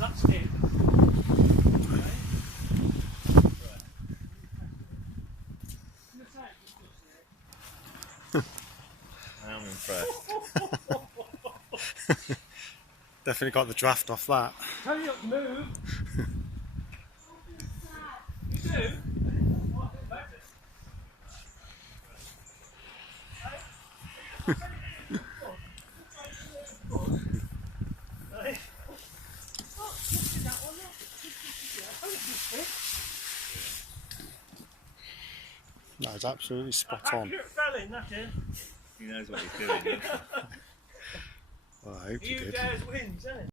That's it. I'm impressed. Definitely got the draft off that. Tell you not to move. You do? That is absolutely spot on. Accurate felling, that is. He knows what he's doing. Well, I hope you He who did. dares wins, isn't it?